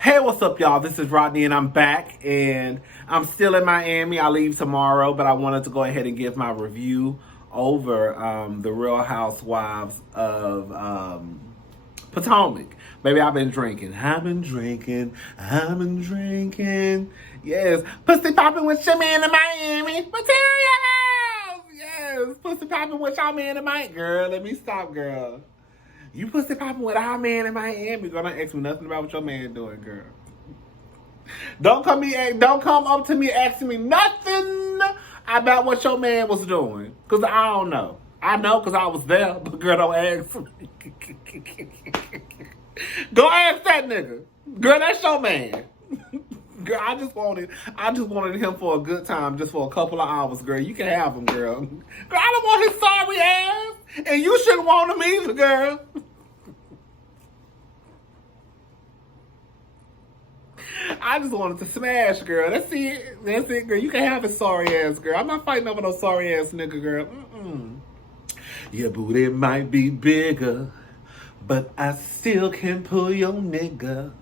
Hey, what's up, y'all? This is Rodney, and I'm back, and I'm still in Miami. I leave tomorrow, but I wanted to go ahead and give my review over the Real Housewives of Potomac. Baby, I've been drinking. Yes, pussy popping with your man in Miami. Materials! Yes, pussy popping with your man in Miami. Girl, let me stop, girl. You pussy popping with our man in Miami. Girl, don't ask me nothing about what your man doing, girl. Don't come up to me asking me nothing about what your man was doing. Cause I don't know. I know cause I was there, but girl, don't ask me. Go ask that nigga. Girl, that's your man. Girl, I just wanted him for a good time, just for a couple of hours, girl. You can have him, girl. Girl, I don't want his sorry ass. And you shouldn't want him either, girl. I just wanted to smash, girl. That's it, girl. You can have his sorry ass, girl. I'm not fighting over no sorry ass nigga, girl. Your booty might be bigger, but I still can pull your nigga.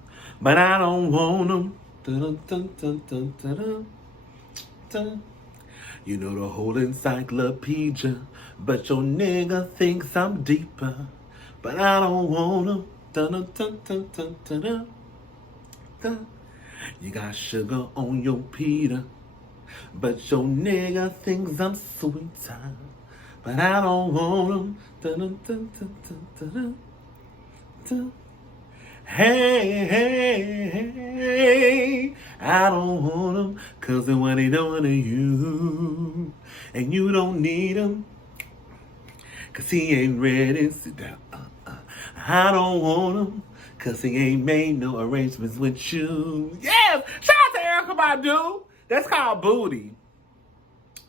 But I don't want him. Dun, dun, dun, dun, dun, dun, dun. You know the whole encyclopedia, but your nigga thinks I'm deeper. But I don't want him. Dun, dun, dun, dun, dun, dun, dun. You got sugar on your Peter, but your nigga thinks I'm sweeter. But I don't want him. Dun, dun, dun, dun, dun, dun, dun. Hey, I don't want him, cause of what he doing to you. And you don't need him, cause he ain't ready to sit down. I don't want him, cause he ain't made no arrangements with you. Yes! Shout out to Erykah Badu. That's called Booty.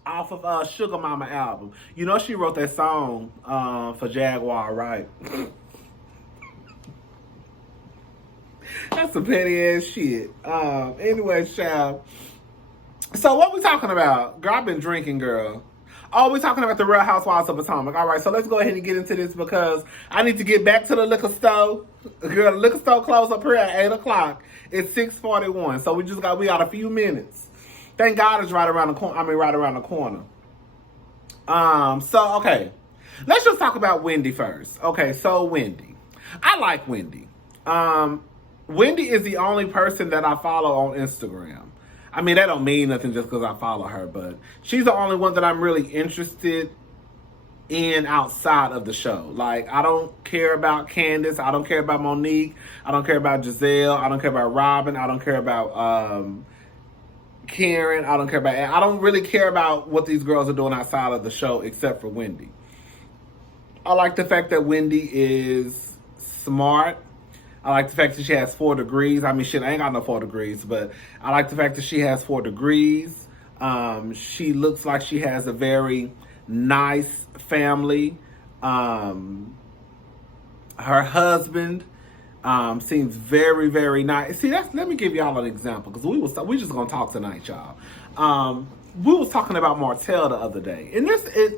Off of Sugar Mama album. You know she wrote that song for Jaguar, right? That's some petty ass shit. Anyway, child. So what we talking about? Girl, I've been drinking, girl. Oh, we talking about the Real Housewives of Potomac. All right, so let's go ahead and get into this because I need to get back to the liquor store. Girl, the liquor store closed up here at 8 o'clock. It's 6:41, so we got a few minutes. Thank God it's right around the corner. Right around the corner. So okay, let's just talk about Wendy first. Okay, so Wendy, I like Wendy. Wendy is the only person that I follow on Instagram. I mean, that don't mean nothing just because I follow her, but she's the only one that I'm really interested in outside of the show. Like, I don't care about Candiace. I don't care about Monique. I don't care about Gizelle. I don't care about Robin. I don't care about Karen. I don't really care about what these girls are doing outside of the show except for Wendy. I like the fact that Wendy is smart. I like the fact that she has 4 degrees. I mean, shit, I ain't got no 4 degrees, but I like the fact that she has 4 degrees. She looks like she has a very nice family. Her husband seems very, very nice. See, let me give y'all an example, because we just gonna talk tonight, y'all. We was talking about Martell the other day, and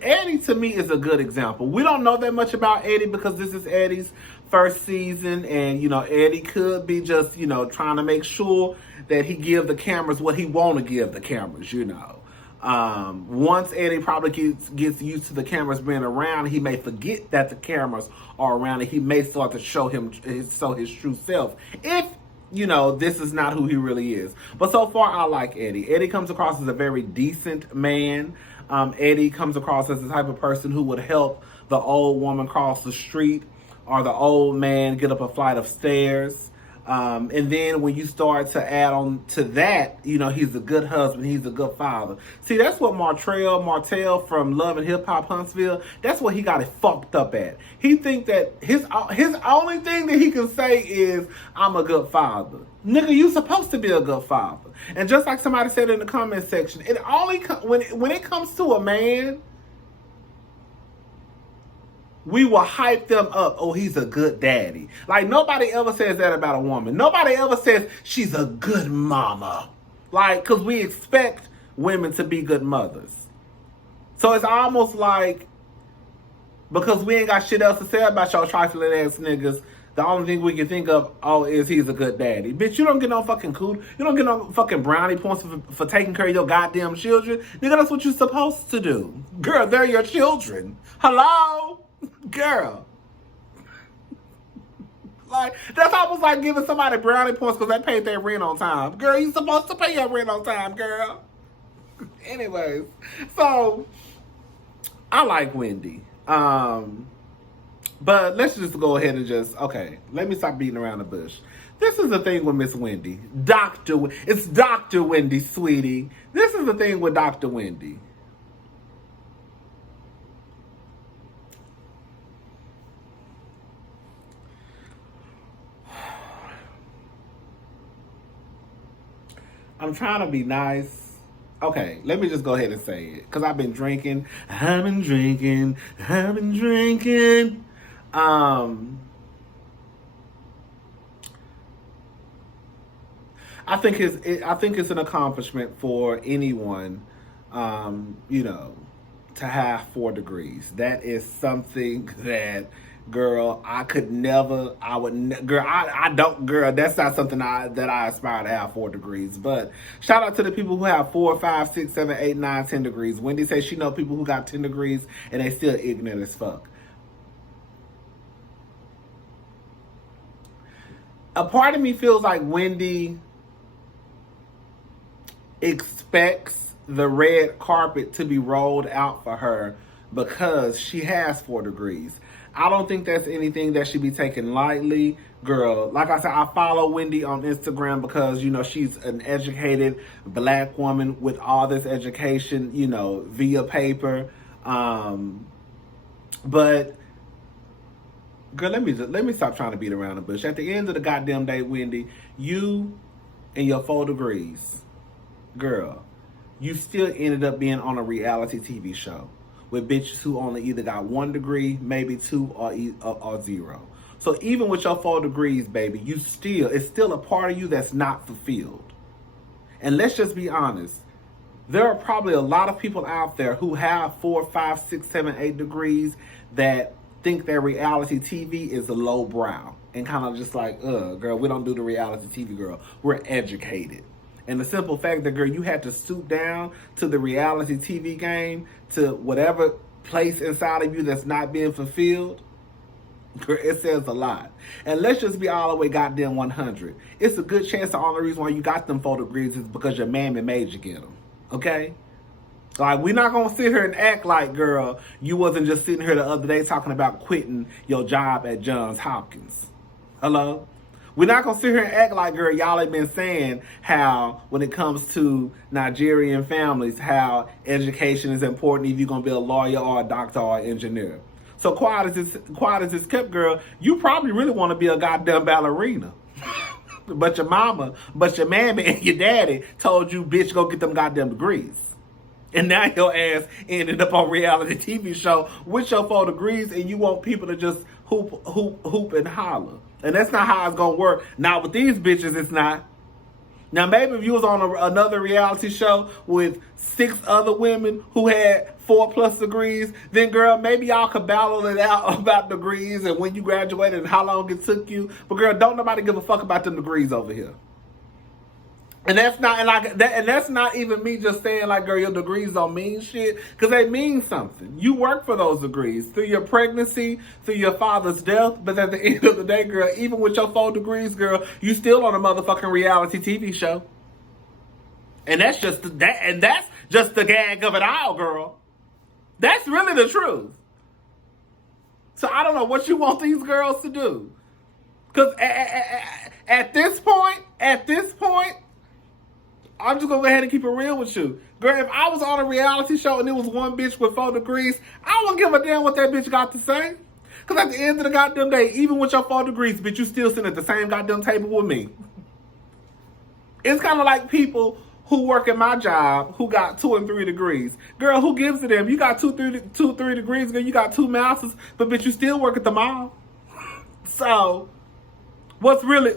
Eddie to me is a good example. We don't know that much about Eddie because this is Eddie's first season, and Eddie could be just trying to make sure that he give the cameras what he want to give the cameras. Once Eddie probably gets used to the cameras being around, he may forget that the cameras are around, and he may start to show his true self if this is not who he really is. But so far, I like Eddie. Eddie comes across as a very decent man. Eddie comes across as the type of person who would help the old woman cross the street or the old man get up a flight of stairs. And then when you start to add on to that, he's a good husband, he's a good father. See, that's what Martell from Love and Hip Hop Huntsville, that's what he got it fucked up at. He think that his only thing that he can say is, I'm a good father. Nigga, you supposed to be a good father. And just like somebody said in the comment section, it only when it comes to a man, we will hype them up. Oh, he's a good daddy. Like, nobody ever says that about a woman. Nobody ever says she's a good mama. Like, because we expect women to be good mothers. So it's almost like, because we ain't got shit else to say about y'all trifling ass niggas, the only thing we can think of, is he's a good daddy. Bitch, you don't get no fucking you don't get no fucking brownie points for taking care of your goddamn children. Nigga, that's what you're supposed to do. Girl, they're your children. Hello? Girl. Like, that's almost like giving somebody brownie points because they paid their rent on time. Girl, you supposed to pay your rent on time, girl. Anyways, so I like Wendy. But let's just go ahead and let me stop beating around the bush. This is the thing with Miss Wendy. It's Dr. Wendy, sweetie. This is the thing with Dr. Wendy. I'm trying to be nice. Okay, let me just go ahead and say it. Because I've been drinking. I think it's an accomplishment for anyone, to have 4 degrees. That is something that, girl, that's not something that I aspire to have 4 degrees. But shout out to the people who have 4, 5, 6, 7, 8, 9, 10 degrees. Wendy says she know people who got 10 degrees and they still ignorant as fuck. A part of me feels like Wendy expects the red carpet to be rolled out for her because she has 4 degrees. I don't think that's anything that should be taken lightly. Girl, like I said, I follow Wendy on Instagram because, she's an educated black woman with all this education, via paper. But, girl, let me stop trying to beat around the bush. At the end of the goddamn day, Wendy, you and your 4 degrees, girl, you still ended up being on a reality TV show with bitches who only either got 1 degree, maybe 2, or 0. So even with your 4 degrees, baby, it's still a part of you that's not fulfilled. And let's just be honest. There are probably a lot of people out there who have 4, 5, 6, 7, 8 degrees that think that reality TV is a low brow. And kind of just like, girl, we don't do the reality TV, girl. We're educated. And the simple fact that, girl, you had to stoop down to the reality TV game, to whatever place inside of you that's not being fulfilled, girl, it says a lot. And let's just be all the way goddamn 100. It's a good chance the only reason why you got them 4 degrees is because your mammy made you get them. Okay? Like, we're not going to sit here and act like, girl, you wasn't just sitting here the other day talking about quitting your job at Johns Hopkins. Hello? We're not going to sit here and act like, girl, y'all have been saying how, when it comes to Nigerian families, how education is important if you're going to be a lawyer or a doctor or an engineer. So quiet as this kept, girl, you probably really want to be a goddamn ballerina. But your mammy, and your daddy told you, bitch, go get them goddamn degrees. And now your ass ended up on reality TV show with your 4 degrees, and you want people to just hoop and holler. And that's not how it's going to work. Now, with these bitches, it's not. Now, maybe if you was on another reality show with 6 other women who had 4+ degrees, then, girl, maybe y'all could battle it out about degrees and when you graduated and how long it took you. But, girl, don't nobody give a fuck about them degrees over here. And that's not even me just saying, like, girl, your degrees don't mean shit, because they mean something. You work for those degrees through your pregnancy, through your father's death. But at the end of the day, girl, even with your 4 degrees, girl, you still on a motherfucking reality TV show. And that's just the gag of it all, girl. That's really the truth. So I don't know what you want these girls to do. Because at this point, I'm just going to go ahead and keep it real with you. Girl, if I was on a reality show and there was one bitch with 4 degrees, I wouldn't give a damn what that bitch got to say. Because at the end of the goddamn day, even with your 4 degrees, bitch, you still sitting at the same goddamn table with me. It's kind of like people who work at my job who got 2 and 3 degrees. Girl, who gives to them? You got 2, 3 degrees, girl, you got 2 masters, but bitch, you still work at the mall. So... What's really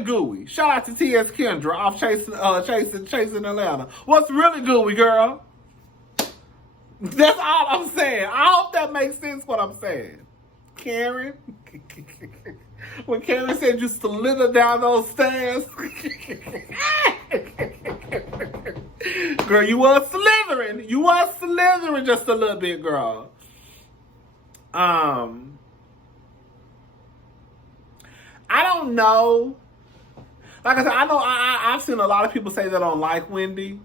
gooey? Shout out to T.S. Kendra off chasing Atlanta. What's really gooey, girl? That's all I'm saying. I hope that makes sense what I'm saying. Karen. When Karen said you slither down those stairs. Girl, you was slithering. You was slithering just a little bit, girl. I don't know. Like I said, I know I've seen a lot of people say they don't like Wendy.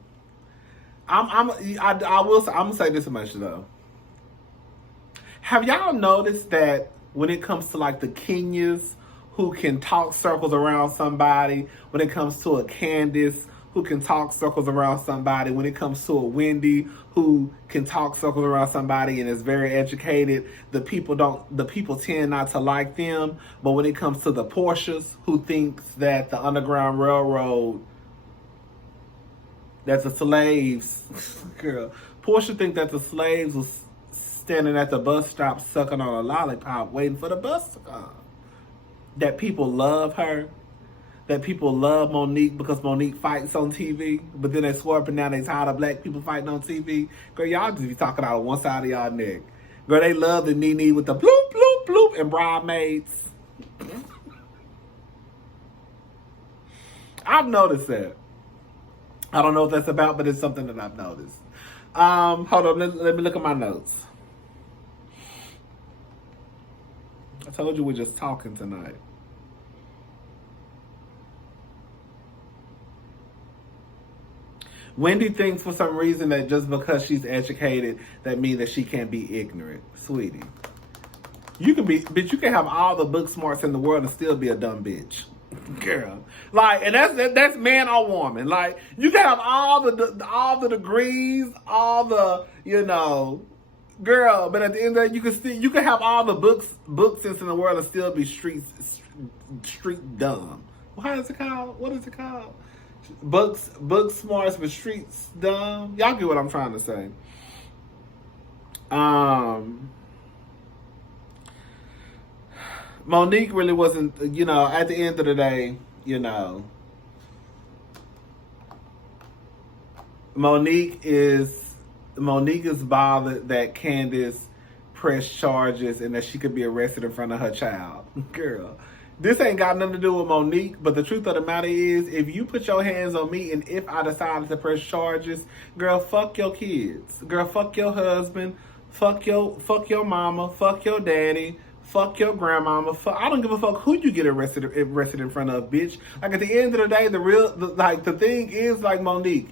I'm gonna say this much though. Have y'all noticed that when it comes to like the Kenyas who can talk circles around somebody, when it comes to a Candiace who can talk circles around somebody, when it comes to a Wendy who can talk circles around somebody and is very educated, the people tend not to like them. But when it comes to the Portias who thinks that the Underground Railroad, that the slaves, girl, Portia think that the slaves was standing at the bus stop sucking on a lollipop waiting for the bus to come. That people love her. That people love Monique because Monique fights on TV. But then they swear up and down they tired of black people fighting on TV. Girl, y'all just be talking out of one side of y'all neck. Girl, they love the Nene with the bloop, bloop, bloop and Bridesmaids. I've noticed that. I don't know what that's about, but it's something that I've noticed. Hold on, let me look at my notes. I told you we're just talking tonight. Wendy thinks for some reason that just because she's educated, that means that she can't be ignorant. Sweetie, you can have all the book smarts in the world and still be a dumb bitch. Girl, like, and that's man or woman. Like, you can have all the degrees, all the, girl, but at the end of the day, you can have all the book sense in the world and still be street dumb. What is it called? Book smarts but streets dumb. Y'all get what I'm trying to say. Monique really wasn't, at the end of the day, Monique is bothered that Candiace pressed charges and that she could be arrested in front of her child. Girl, this ain't got nothing to do with Monique, but the truth of the matter is, if you put your hands on me and if I decided to press charges, girl, fuck your kids. Girl, fuck your husband. Fuck your mama. Fuck your daddy. Fuck your grandmama. I don't give a fuck who you get arrested in front of, bitch. Like, at the end of the day, the thing is, like, Monique,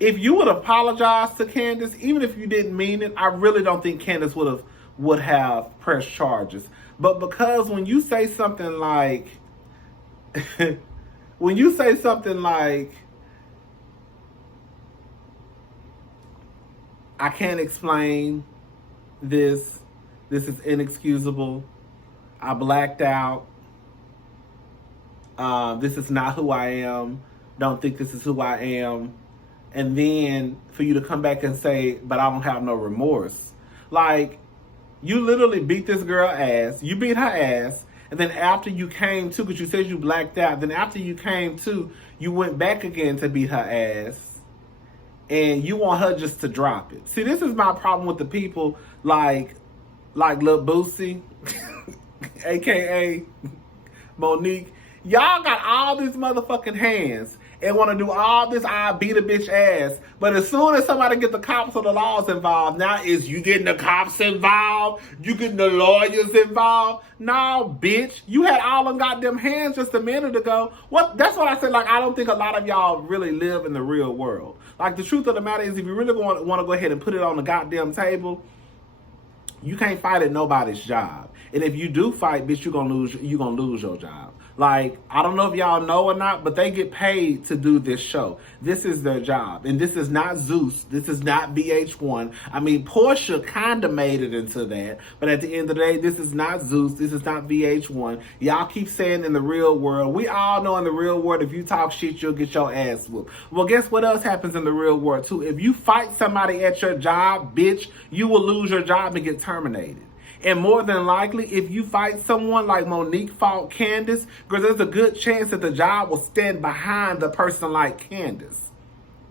if you would apologize to Candiace, even if you didn't mean it, I really don't think Candiace would have pressed charges. But because when you say something like, I can't explain this. This is inexcusable. I blacked out. This is not who I am. Don't think this is who I am. And then for you to come back and say, but I don't have no remorse. Like, you literally beat this girl ass. You beat her ass. And then after you came to, because you said you blacked out, then after you came to, you went back again to beat her ass. And you want her just to drop it. See, this is my problem with the people like Lil Boosie, a.k.a. Monique. Y'all got all these motherfucking hands and want to do all this I beat a bitch ass. But as soon as somebody get the cops or the laws involved, now is you getting the cops involved? You getting the lawyers involved? No, bitch. You had all them goddamn hands just a minute ago. That's what I said. Like, I don't think a lot of y'all really live in the real world. Like, the truth of the matter is, if you really want to go ahead and put it on the goddamn table, you can't fight at nobody's job. And if you do fight, bitch, you're gonna lose your job. Like, I don't know if y'all know or not, but they get paid to do this show. This is their job. And this is not Zeus. This is not VH1. I mean, Portia kind of made it into that. But at the end of the day, this is not Zeus. This is not VH1. Y'all keep saying in the real world. We all know in the real world, if you talk shit, you'll get your ass whooped. Well, guess what else happens in the real world, too? If you fight somebody at your job, bitch, you will lose your job and get terminated. And more than likely, if you fight someone like Monique fought Candiace, because there's a good chance that the job will stand behind the person like Candiace.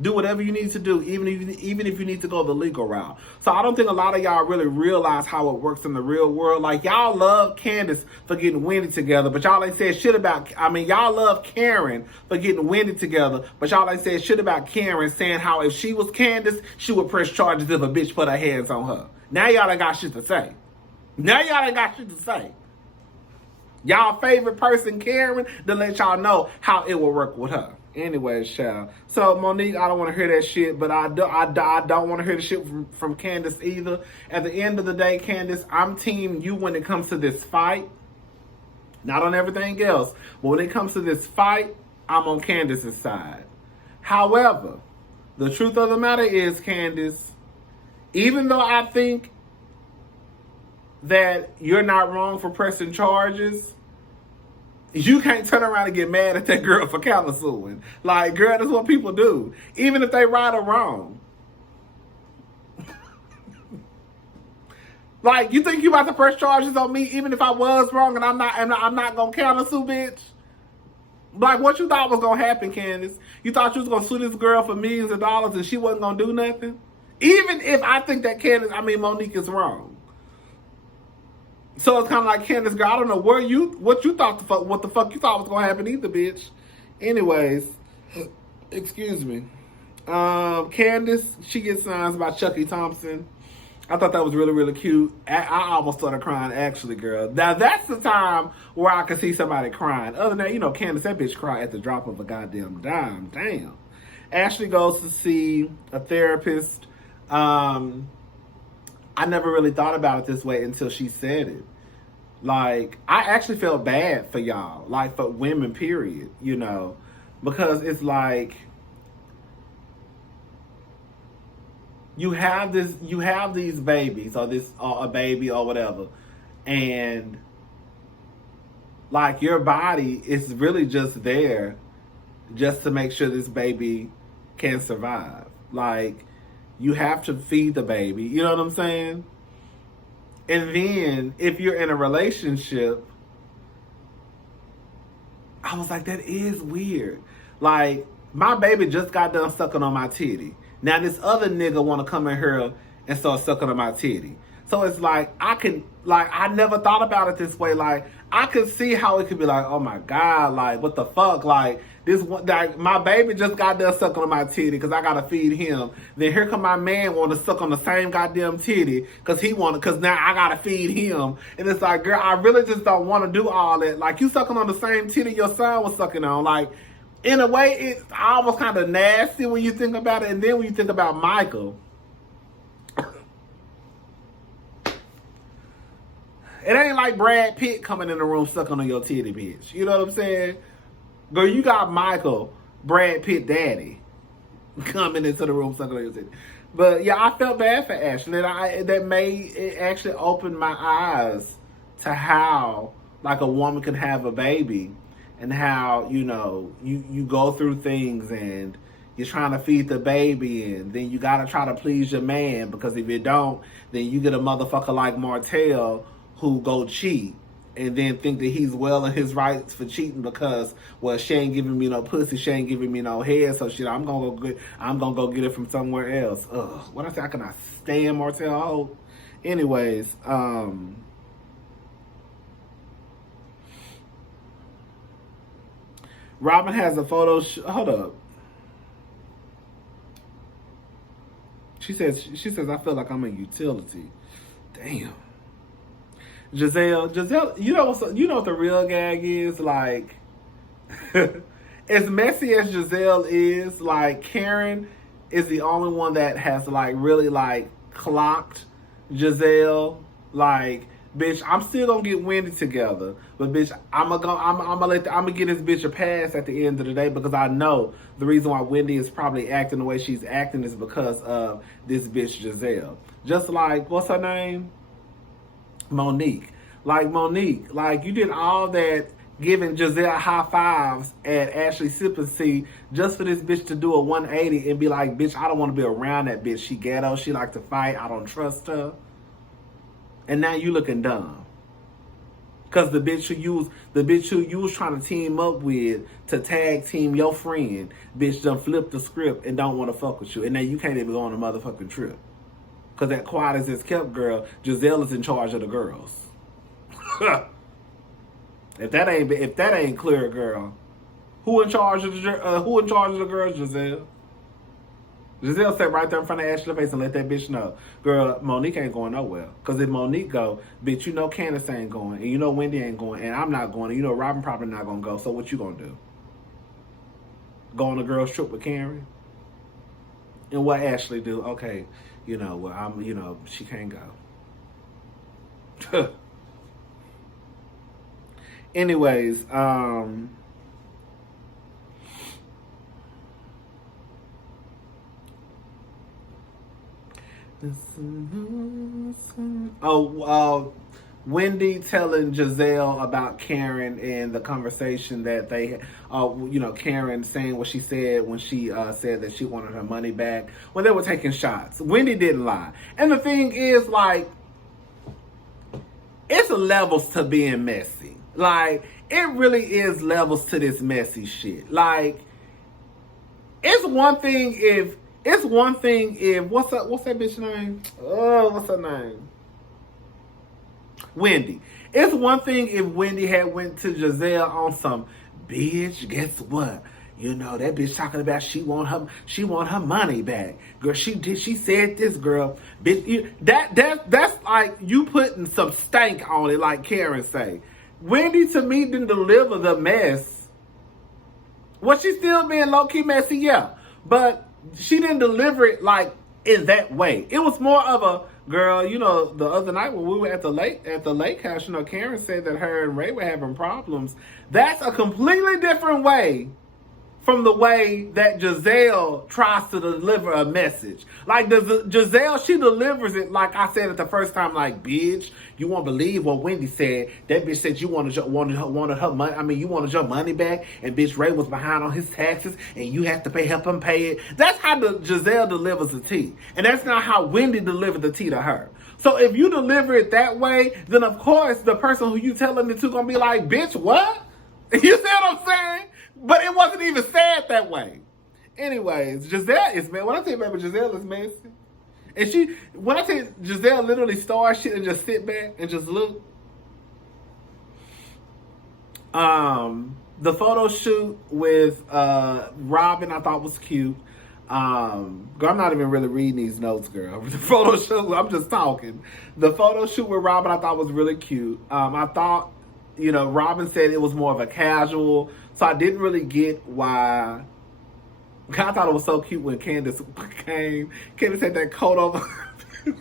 Do whatever you need to do, even if you need to go the legal route. So I don't think a lot of y'all really realize how it works in the real world. Like, y'all love Candiace for getting Wendy together, but y'all ain't said shit about, y'all love Karen for getting Wendy together, but y'all ain't said shit about Karen, saying how if she was Candiace, she would press charges if a bitch put her hands on her. Now y'all ain't got shit to say. Y'all favorite person, Karen, to let y'all know how it will work with her. Anyways, child. So, Monique, I don't want to hear that shit, but I don't want to hear the shit from Candiace either. At the end of the day, Candiace, I'm team you when it comes to this fight. Not on everything else, but when it comes to this fight, I'm on Candiace's side. However, the truth of the matter is, Candiace, even though I think that you're not wrong for pressing charges, you can't turn around and get mad at that girl for countersuing. Like, girl, that's what people do, even if they right or wrong. Like, you think you about to press charges on me, even if I was wrong and I'm not gonna countersue, bitch? Like, what you thought was gonna happen, Candiace? You thought you was gonna sue this girl for millions of dollars and she wasn't gonna do nothing? Even if I think that Monique is wrong. So it's kind of like, Candiace, girl, I don't know what you thought what the fuck you thought was gonna happen either, bitch. Anyways, excuse me. Candiace, she gets signs by Chucky Thompson. I thought that was really, really cute. I almost started crying, actually, girl. Now, that's the time where I could see somebody crying. Other than that, Candiace, that bitch cried at the drop of a goddamn dime. Damn. Ashley goes to see a therapist. I never really thought about it this way until she said it. Like, I actually felt bad for y'all, like for women, period, because it's like, you have these babies or a baby or whatever, and like your body is really just there just to make sure this baby can survive. Like, you have to feed the baby. You know what I'm saying? And then if you're in a relationship, I was like, that is weird. Like, my baby just got done sucking on my titty. Now this other nigga want to come in here and start sucking on my titty. So it's like, I never thought about it this way. Like, I could see how it could be like, oh my God, like, what the fuck? Like, my baby just got done sucking on my titty because I gotta feed him. Then here come my man want to suck on the same goddamn titty because now I gotta feed him. And it's like, girl, I really just don't want to do all that. Like, you sucking on the same titty your son was sucking on. Like, in a way, it's almost kind of nasty when you think about it. And then when you think about Michael, it ain't like Brad Pitt coming in the room sucking on your titty, bitch. You know what I'm saying? Girl, you got Michael, Brad Pitt daddy, coming into the room sucking on your titty. But yeah, I felt bad for Ashley. It actually opened my eyes to how, like, a woman can have a baby and how, you go through things and you're trying to feed the baby, and then you gotta try to please your man, because if you don't, then you get a motherfucker like Martell who go cheat and then think that he's well in his rights for cheating because, well, she ain't giving me no pussy, she ain't giving me no head, so shit, I'm gonna go get it from somewhere else. Ugh, what I say? I cannot stand Martell Hope. Anyways, Robin has a photo. Hold up. She says, I feel like I'm a utility. Damn. Gizelle, you know what the real gag is? Like, as messy as Gizelle is, like, Karen is the only one that has, like, really, like, clocked Gizelle. Like, bitch, I'm still gonna get Wendy together, but bitch, I'm gonna get this bitch a pass at the end of the day, because I know the reason why Wendy is probably acting the way she's acting is because of this bitch Gizelle. Just like, what's her name? Monique. Like, Monique, like, you did all that giving Gizelle high fives at Ashley Sippin' Tea just for this bitch to do a 180 and be like, bitch, I don't want to be around that bitch. She ghetto, she like to fight, I don't trust her. And now you looking dumb. Cause the bitch who you was trying to team up with to tag team your friend, bitch done flipped the script and don't want to fuck with you. And now you can't even go on a motherfucking trip. Cause that quiet as it's kept girl, Gizelle is in charge of the girls. If that ain't clear, girl, who in charge of the girls, Gizelle? Gizelle sat right there in front of Ashley's face and let that bitch know, girl, Monique ain't going nowhere. Cause if Monique go, bitch, you know Candiace ain't going, and you know Wendy ain't going, and I'm not going, and you know Robin probably not gonna go. So what you gonna do? Go on a girls trip with Karen? And what Ashley do? Okay, you know, well, she can't go. Anyways, Wendy telling Gizelle about Karen and the conversation that they, Karen saying what she said when she said that she wanted her money back when they were taking shots. Wendy didn't lie. And the thing is, like, it's levels to being messy. Like, it really is levels to this messy shit. Like, it's one thing if what's that bitch name? Oh, what's her name? Wendy. It's one thing if Wendy had went to Gizelle on some, bitch, guess what? You know, that bitch talking about she want her money back. Girl, she said this, girl. Bitch, that's like you putting some stank on it, like Karen say. Wendy, to me, didn't deliver the mess. Was she still being low-key messy? Yeah. But she didn't deliver it, like, in that way. It was more of a, girl, you know, the other night when we were at the lake house, you know, Karen said that her and Ray were having problems. That's a completely different way from the way that Gizelle tries to deliver a message. Like, Gizelle, she delivers it like I said it the first time, like, bitch, you won't believe what Wendy said. That bitch said you wanted her money. I mean, you wanted your money back, and bitch Ray was behind on his taxes, and you have to help him pay it. That's how Gizelle delivers the tea. And that's not how Wendy delivered the tea to her. So if you deliver it that way, then of course the person who you telling it to gonna be like, bitch, what? You see what I'm saying? But it wasn't even said that way. Anyways, Gizelle is messy. When I tell you, baby, Gizelle is messy. And when I tell you, Gizelle literally starts shit and just sit back and just look. The photo shoot with Robin I thought was cute. Girl, I'm not even really reading these notes, girl. The photo shoot, I'm just talking. The photo shoot with Robin I thought was really cute. I thought, you know, Robin said it was more of a casual, so I didn't really get why. I thought it was so cute when Candiace came. Candiace had that coat over. Baby,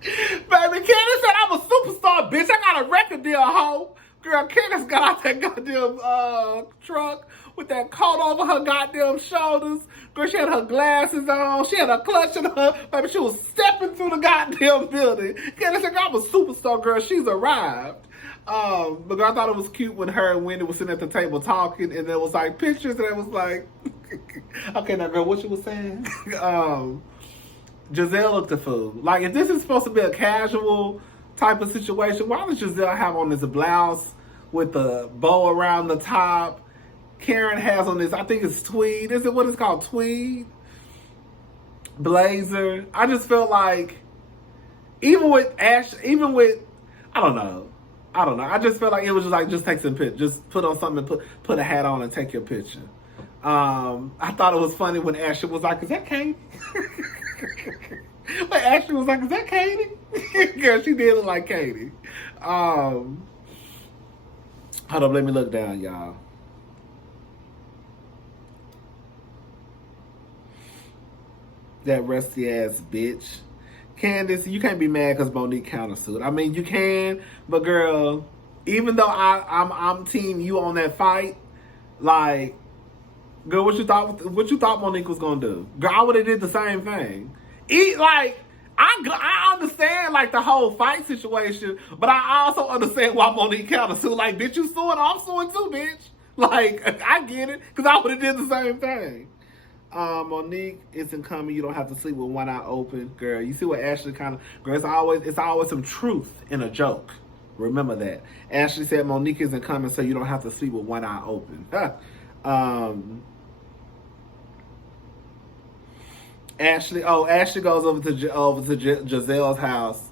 Candiace said I'm a superstar, bitch. I got a record deal, hoe. Girl, Candiace got out that goddamn truck with that coat over her goddamn shoulders. Girl, she had her glasses on. She had a clutch in her. Baby, she was stepping through the goddamn building. Candiace said I'm a superstar, girl. She's arrived. But I thought it was cute when her and Wendy was sitting at the table talking, and there was like pictures, and it was like, okay, now girl, what you was saying? Gizelle looked a fool. Like, if this is supposed to be a casual type of situation, why does Gizelle have on this blouse with the bow around the top? Karen has on this, I think it's tweed. Is it what it's called? Tweed? Blazer. I just felt like, even with, I don't know. I just felt like it was just like, just take some pictures. Just put on something and put a hat on and take your picture. I thought it was funny when Ashley was like, is that Katie? When Ashley was like, is that Katie? Girl, she did look like Katie. Hold up, let me look down, y'all. That rusty ass bitch. Candiace, you can't be mad because Monique countersued. I mean, you can, but girl, even though I'm team you on that fight, like, girl, what you thought Monique was gonna do? Girl, I would have did the same thing. I understand like the whole fight situation, but I also understand why Monique countersued. Like, bitch, you suing, I'm suing too, bitch. Like, I get it, because I would have did the same thing. Monique isn't coming. You don't have to sleep with one eye open, girl. You see what Ashley kind of, girl, it's always some truth in a joke. Remember that. Ashley said Monique isn't coming, so you don't have to sleep with one eye open. Ashley goes over to Gizelle's house.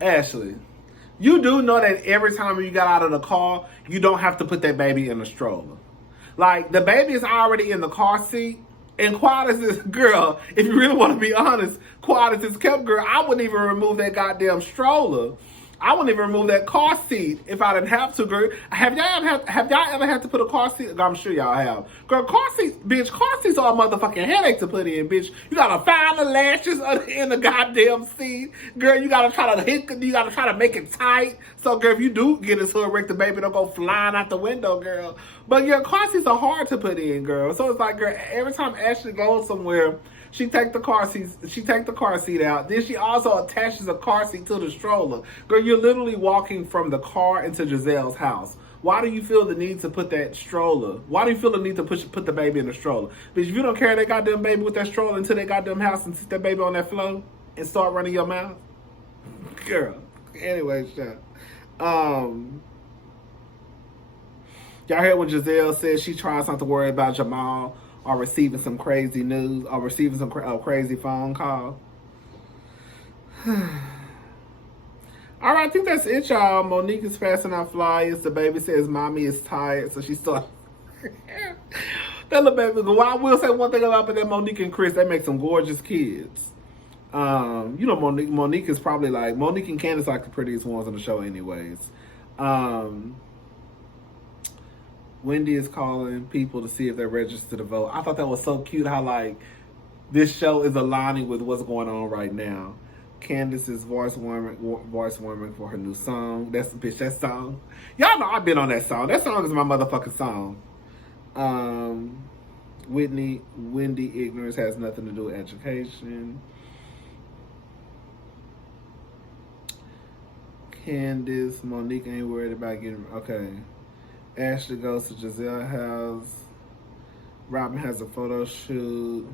Ashley, you do know that every time you got out of the car, you don't have to put that baby in a stroller. Like, the baby is already in the car seat. And quiet as this girl, if you really want to be honest, quiet as this kept girl, I wouldn't even remove that goddamn stroller. I wouldn't even remove that car seat if I didn't have to, girl. Have y'all ever had to put a car seat? I'm sure y'all have. Girl, car seats are a motherfucking headache to put in, bitch. You gotta find the latches in the goddamn seat. Girl, you gotta try to make it tight. So, girl, if you do get this hood wrecked, the baby don't go flying out the window, girl. But your car seats are hard to put in, girl. So it's like, girl, every time Ashley goes somewhere, she take the car seat out. Then she also attaches a car seat to the stroller. Girl, you're literally walking from the car into Gizelle's house. Why do you feel the need to put that stroller? Why do you feel the need to put the baby in the stroller? Bitch, if you don't carry that goddamn baby with that stroller into that goddamn house and sit that baby on that floor and start running your mouth, girl. Anyway, shut. Y'all heard what Gizelle said? She tries not to worry about Jamal or receiving some crazy news or receiving some crazy phone call. All right, I think that's it, y'all. Monique is passing out flyers. The baby says mommy is tired, so she still. That little baby. Well, I will say one thing about that Monique and Chris. They make some gorgeous kids. You know, Monique is probably like Monique and Candiace like the prettiest ones on the show, anyways. Wendy is calling people to see if they're registered to vote. I thought that was so cute how, like, this show is aligning with what's going on right now. Candiace is voice warming for her new song. That song. Y'all know I've been on that song. That song is my motherfucking song. Wendy, ignorance has nothing to do with education. Candiace, Monique ain't worried about getting, okay. Ashley goes to Gizelle's house. Robin has a photo shoot.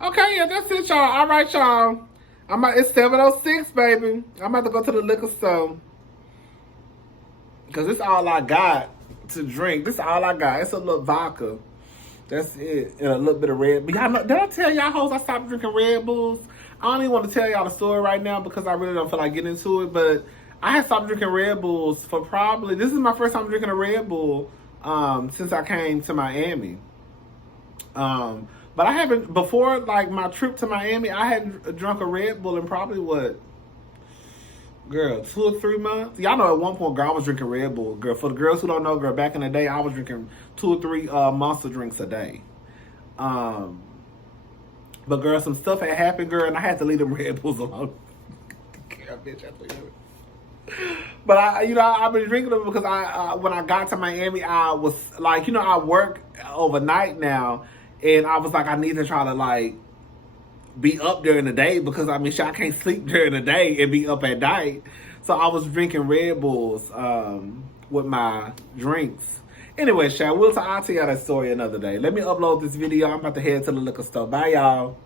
Okay, yeah, that's it, y'all. All right, y'all. It's 7:06, baby. I'm about to go to the liquor store. Because this is all I got to drink. This is all I got. It's a little vodka. That's it. And a little bit of Red Bull. Y'all know, did I tell y'all hoes I stopped drinking Red Bulls? I don't even want to tell y'all the story right now because I really don't feel like getting into it, but I had stopped drinking Red Bulls for probably, this is my first time drinking a Red Bull since I came to Miami. But I haven't, before like my trip to Miami, I hadn't drunk a Red Bull in probably what, girl, 2 or 3 months? Y'all know at one point, girl, I was drinking Red Bull. Girl, for the girls who don't know, girl, back in the day, I was drinking 2 or 3 Monster drinks a day. But girl, some stuff had happened, girl, and I had to leave them Red Bulls alone. Girl, bitch, I leave it. But I've been drinking them because when I got to Miami, I was like, I work overnight now, and I was like, I need to try to like be up during the day because I can't sleep during the day and be up at night. So I was drinking Red Bulls with my drinks. Anyway, I'll tell y'all that story another day. Let me upload this video. I'm about to head to the liquor store. Bye, y'all.